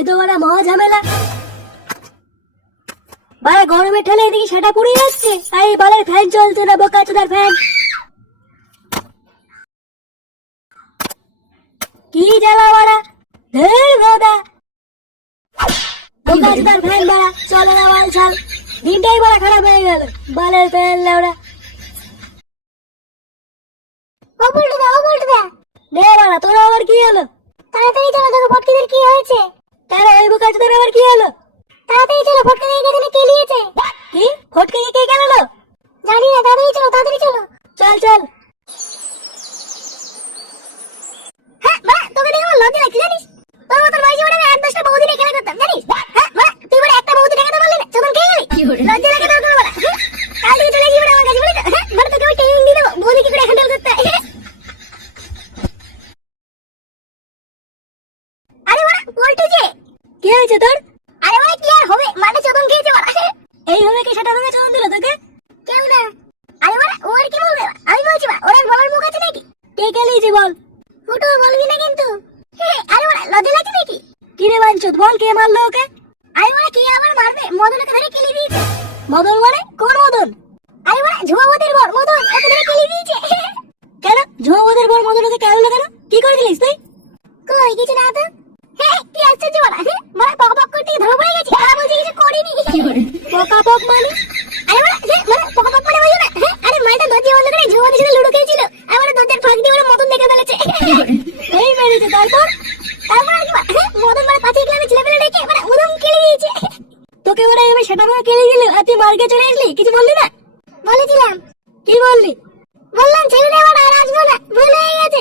এই তো বড় মহা ঝামেলা। বাড়া গরমে ঠেলে এদিকে সেটা পুড়ে যাচ্ছে, আর এই বালের ফ্যান চলছে না, বোকাচোদার ফ্যান। কি জ্বালা বাড়া, ধের ভোদা বোকাচোদার ফ্যান বাড়া, চলে না বাল ছাল। দিনটাই বাড়া খারাপ হয়ে গেল, বালের ফ্যান লেওড়া। ও বলটুদা দে বাড়া, তোর আবার কি হলো? তাড়াতাড়ি চলো, দেখো ফটকিদের কি হয়েছে। তারা ওই বোকাচোদার আবার কি হলো? তাড়াতাড়ি চলো, ফটকে এখানে কেলিয়েছে। কি ফটকে কে গেল? জানি না, তাড়াতাড়ি চলো, তাড়াতাড়ি চলো। চল চল। হ্যাঁ বাড়া, তোকে দেখে আমার লজ্জা লাগছে জানিস? তোর মতন বয়সী বড় আমি 8-10টা বৌদি নিয়ে খেলা করতাম জানিস? হ্যাঁ বাড়া, তুই বড় একটা বৌদি ঠেকাতে পারলি না, চোদন খেয়ে গেলি। লজ্জা লাগে তোর বাড়া। কাল থেকে চলে আসবি আমার কাছে, বলি তো? হ্যাঁ বাড়া, তোকে আমি ট্রেনিং দিয়ে দেবো বৌদি কি করে হ্যান্ডেল করতে হয়। আরে বাড়া, বলটু যে কি হয়েছে তোর? আরে বাড়া কি আর হবে, মানে চোদন খেয়েছে বাড়া। এই হবে কি সেটা ভেবে চোদন দিল তোকে? কেউ না। আরে বাড়া, ও আর কি বলবে? আমি বলছি বা, ওর বলার মুখ আছে নাকি? কে খেলিয়েছে বল? ফুটো বলবি না কিন্তু। আরে বাড়া, লজ্জা লাগছে নাকি? কি রে বাঞ্চোদ, বল কে মারলো ওকে? আরে বাড়া, কে আবার মারবে? মদনকে ধরে কেলি দিয়েছে। মদন মানে কোন মদন? আরে বাড়া, ঝুমাবদের বর মদন ওকে ধরে কেলি দিয়েছে। কেন ঝুমাবদের বর মদন ওকে কেন কেন? কি করে দিলিস তুই? কই কিছু না তো। কি আশ্চর্য বাড়া, মানে পক করতে ধরে পড়ে গেছি, আর বলছি কিছু করিনি। পক মানে? আরে বাড়া, মানে পক মানে বুঝো না? আরে মাইটা দরজা বন্ধ করে ঝুমাদের সাথে লুডো খেলছিল, আর দরজার ফাঁক দিয়ে ওরা মদন দেখে ফেলেছে। এই মেরেছে, তারপর আর কি মদন মানে পাঁচিল ক্লাবে ছেলেপেলে ডেকে মানে উদম কেলি দিয়েছে। তোকে ওরা এভাবে সেটা করে কেলি দিল, আর তুই মার্কে চলে আসলি, কিছু বললি না? বলেছিলাম। কি বললি? বললাম ছেড়ে দে বাড়া, আর আসবো না, ভুল হয়ে গেছে।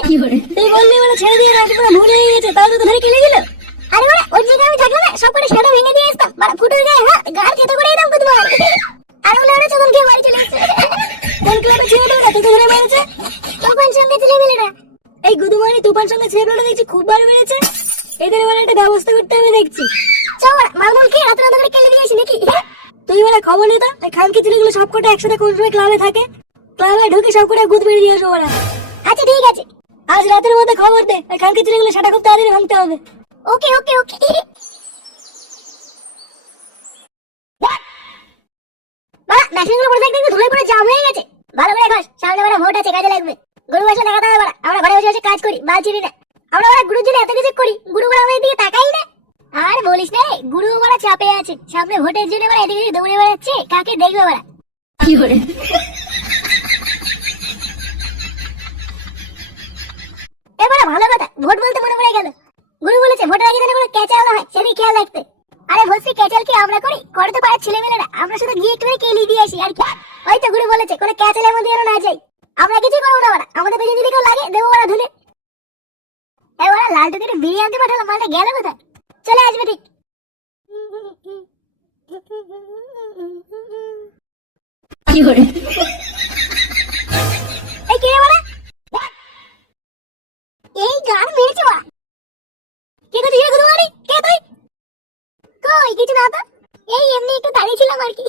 তুই বললি বলে ছেড়ে দিয়ে রাখবো না, ভুল হয়ে গেছে, তাও তো ধরে কেলি দিল। আরে বাড়া, ওই জায়গায় আমি থাকলে না সব করে সেটা ভেঙে দিয়ে আসতাম বাড়া, ফুটোর গায়ে গাড় খেতে করে দিতাম কুতবার। আর ওরা ওরা চোদন খেয়ে বাড়ি চলে এসেছে। কোন ক্লাবে ছেলেপেলেরা তোকে ধরে মেরেছে? তুফান সঙ্গে ছেলেপেলেরা। এই গুদুমানি তুফান সঙ্গে ছেলেপেলেরা দেখছি খুব বার বেড়েছে, এদের এবার একটা ব্যবস্থা করতে হবে দেখছি। চল মালমুল খেয়ে রাত রাত করে কেলি দিয়েছি নাকি? তুই বলে খবর নিত, এই খানকি ছেলেগুলো সব কটা একসাথে কোন সময় ক্লাবে থাকে, ক্লাবে ঢুকে সব কটা গুদ মেরে দিয়ে আসবো ওরা। আচ্ছা ঠিক আছে, আজ রাতের মধ্যে খবর দে, এই খানকি ছেলেগুলো সেটা খুব তাড়াতাড়ি ভাঙতে হবে। ওকে ওকে ওকে। বাবা মেশিনগুলো পড়ে দেখতে ধুলে পড়ে জাম হয়ে গেছে। ভালো করে খাস, সামনে বড় ভোট আছে, কাজে লাগবে। গুরু বসে দেখাতে হবে বাড়া, আমরা ঘরে বসে বসে কাজ করি, বাল চিনি না। আমরা ওরা গুরুর জন্য এত কিছু করি, গুরু বড় আমাদের দিকে তাকাই না। আর বলিস না, গুরু বড় চাপে আছে, সামনে ভোটের জন্য বড় এদিকে দৌড়ে বেড়াচ্ছে, কাকে দেখবে বড়া? কি করে এবারে ভালো কথা, ভোট বলতে মনে পড়ে গেল, গুরু বলেছে ভোটের আগে যেন কোনো ক্যাচাল না হয়, সেদিকে খেয়াল রাখতে। আরে বলছি ক্যাচাল কি আমরা করি? করে তো পাড়ার ছেলেমেয়েরা, আমরা শুধু গিয়ে একটু কেলি দিয়ে আসি আর কি। ওই তো গুরু বলেছে কোনো ক্যাচালের মধ্যে যেন না যাই। আমরা কিছুই করবো না বাড়া, আমাদের পেছনে যদি কেউ লাগে দেবো বাড়া ধুলে। এবার লালটুকে একটু বিরিয়ানি আনতে পাঠালাম, মালটা গেল কোথায়? চলে আসবে ঠিক। কি করে এই কে রে বাড়া? এই গান মেরেছে বাড়া। কে তুই রে গুদুমানি? কে তুই? কই কিছু না তো, এই এমনি একটু দাঁড়িয়ে ছিলাম আর কি।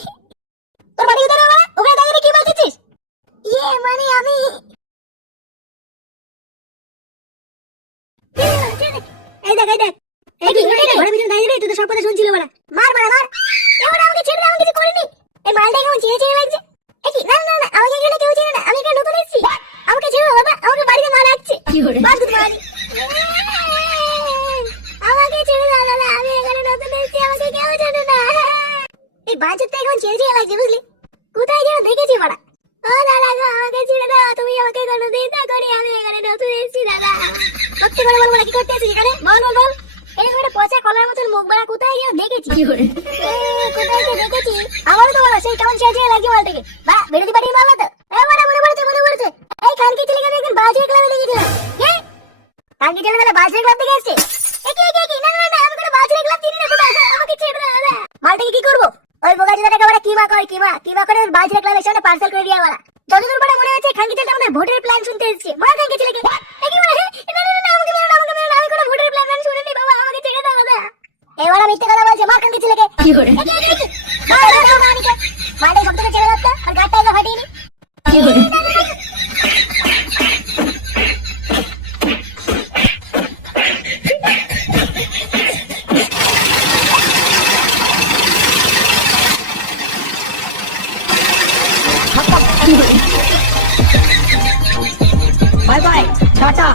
তোর বাড়ি কোথায় রে বাড়া? ওখানে দাঁড়িয়ে কি বলছিস? মানে আমি এই দেখ এই কি ঘরের ভিতরে দাঁড়িয়ে তুই তো সব কথা শুনছিল বাড়া। মার বাড়া মার, এবার আমাকে ছেড়ে দে, আমি কিছু করিনি। এই মালটা কেমন চেয়ে চেয়ে লাগছে। এই কি না না না, আমাকে এখানে কেউ চেনে না, আমি এখানে নতুন এসেছি, আমাকে ছেড়ে দাও বাবা, আমাকে বাড়িতে মা রাখছে। বাস গুদ মারি, আমাকে ছেড়ে দাও দাদা, আমি এখানে নতুন এসেছি, আমাকে কেউ চেনে না। এই বাঁচতে এখন চেয়ে চেয়ে লাগছে বুঝলি, কোথায় যেন দেখেছি বাড়া। ও দাদা গো, আমাকে ছেড়ে দাও, তুমি আমাকে কোনোদিন না করি, আমি এখানে নতুন এসেছি দাদা। সত্যি করে বলবো না, কি করতে এসেছিস এখানে? বল বল বল। এরকম একটা পচা কলার মতন মুখ বাড়া, কোথায় যেন দেখেছি। কোথায় যে দেখেছি আমারও তো বলো, সেই কেমন চেয়ে চেয়ে লাগছে মালটাকে। বা বিরোধী পার্টির মাল তো মনে পড়েছে। এই খানকি ছেলেকে আমি একদিন বালছেড়ে ক্লাবে দেখেছিলাম। কে খানকি ছেলে তাহলে বালছেড়ে ক্লাব থেকে এসছে? না না না, আমি কোনো বালছেড়ে ক্লাব চিনি না দাদা, আমাকে ছেড়ে দাও দাদা। মালটাকে কি করবো? ওই বোকাচোদাটাকে ওরা কিমা করে বালছেড়ে ক্লাবের সামনে পার্সেল করে দিয়ে বলা। যতদূর পরে মনে হচ্ছে খানকি ছেলেটা আমাদের ভোটের প্ল্যান শুনতে এসেছে। মার খানকি ছেলেকে। কি বলে? না না না, আমাকে মেরো না, আমি কোনো ভোটের প্ল্যান শুনিনি বাবা, আমাকে ছেড়ে দাও দাদা। এবার মিথ্যে কথা বলছে, মার খানকি ছেলেকে। কি করে মালটাকে সব থেকে ছেড়ে দাও তো, আর গাড়টা ফাটিয়ে নি। কি করে বাই বাই, টাটা।